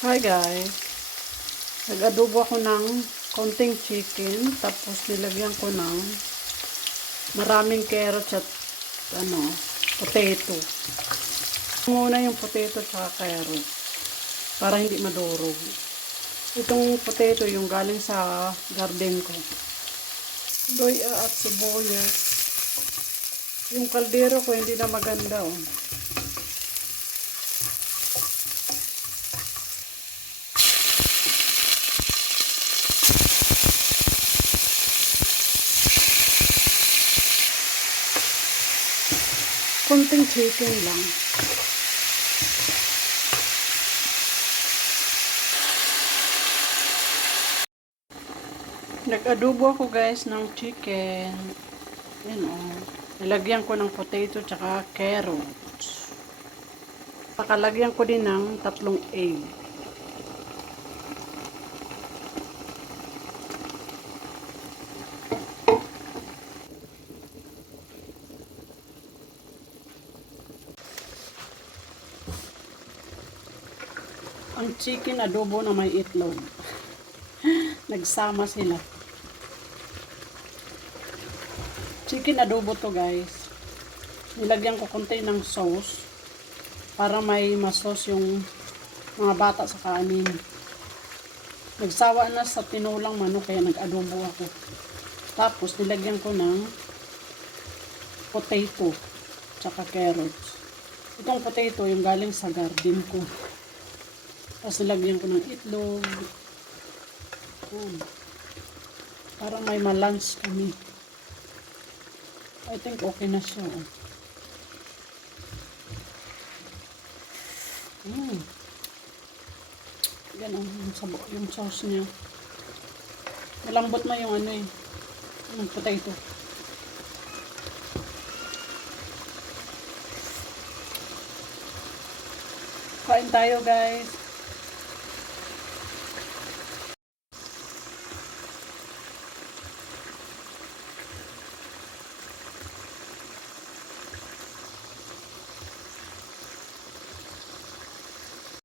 Hi guys, nag-adobo ako ng konting chicken, tapos nilagyan ko ng maraming carrots at potato. Muna yung potato at carrots para hindi madurog. Itong potato yung galing sa garden ko. Luya at sibuyas. Yung kaldero ko hindi na maganda oh. Konting chicken lang. Nag-adobo ako guys ng chicken. Yan o. Nilagyan ko ng potato tsaka carrots. Pakalagyan ko din ng 3 egg. Ang chicken adobo na may itlog. Nagsama sila. Chicken adobo to guys. Nilagyan ko konti ng sauce para may masos yung mga bata sa kanin. Nagsawa na sa tinulang manok kaya nag-adobo ako. Tapos nilagyan ko ng potato tsaka carrots. Itong potato yung galing sa garden ko. Tapos nilagyan ko ng itlog. Para may malunch kami. I think okay na siya. Yan yung sauce niya. Malambot na yung yung potato. Kain tayo guys.